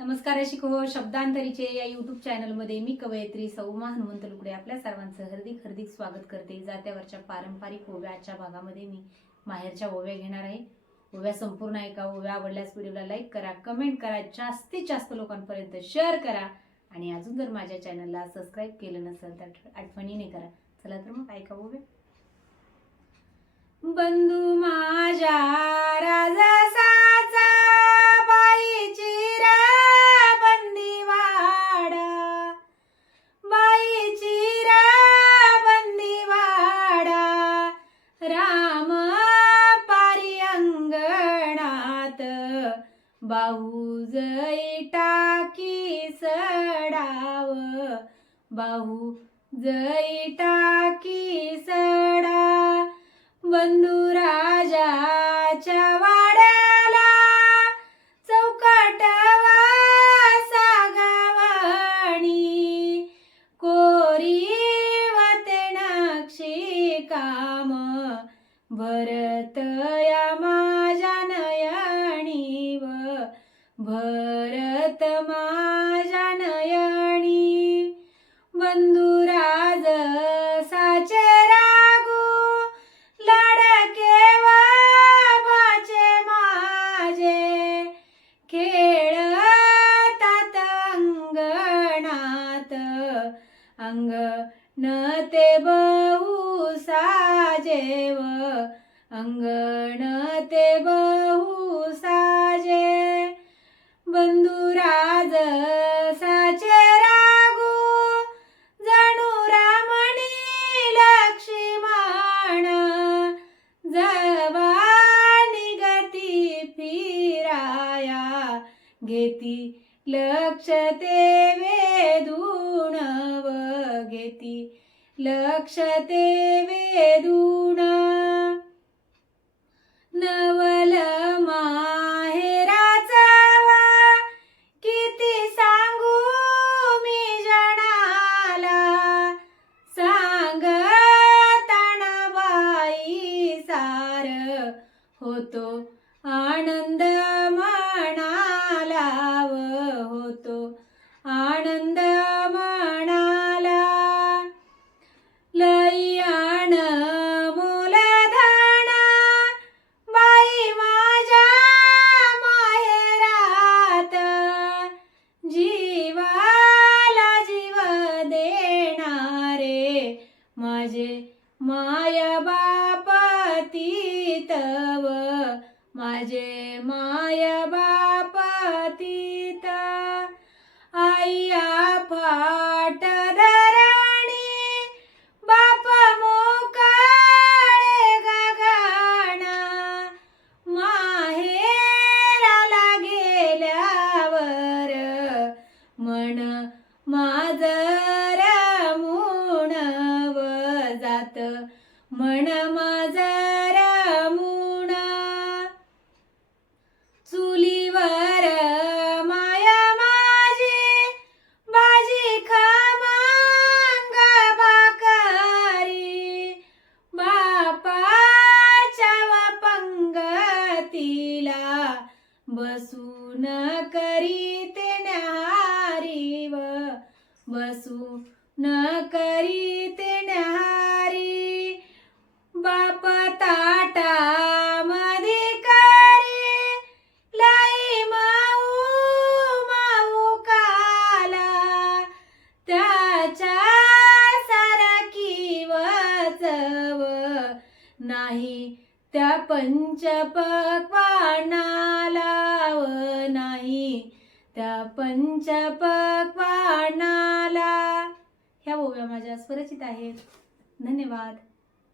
नमस्कार शिको शब्दांतरीचे या युट्यूब चॅनलमध्ये मी कवयित्री सौमा हनुमंत लुकडे आपल्या सर्वांचं हार्दिक हार्दिक स्वागत करते. जात्यावरच्या पारंपरिक ओव्याच्या भागामध्ये मी माहेरच्या ओव्या घेणार आहे. ओव्या संपूर्ण ऐका ओव्या आवडल्यास व्हिडिओला लाईक करा कमेंट करा जास्तीत जास्त लोकांपर्यंत शेअर करा आणि अजून जर माझ्या चॅनलला सबस्क्राईब केलं नसेल तर आठवणीने करा. चला तर मग ऐका ओव्या. बंधू मा बाहू टाकी सडाव बाहू जई टाकी सडा बंधू राजाच्या वाड्याला चौकाटवा सागावाणी. कोरी वतनाक्षी काम भरतया भरत माझ्या नयणी बंधुराज साचे रागू लाडके वाचे माझे खेळतात अंगणात अंग न ते बहु साजेव अंगण ते बहु घेती. लक्ष ते वेधून घेती. लक्ष ते वेदुणा नव माय बाप तीतव माझे माय बाप तीत आईया फाट धरणी बाप मोकाळे गगना माहेराला गेल्यावर मन माझर मुणव जात. म्हण माझर चुलीवर माया माझी भाजी खामांगा बाकारी. बापाच्या पंगतीला बसून करीते नारी व न करी नाही. त्या पंचपक्वानाला व नाही त्या पंचपक्वानाला. ह्या ओव्या माझ्या स्वरचित आहेत. धन्यवाद.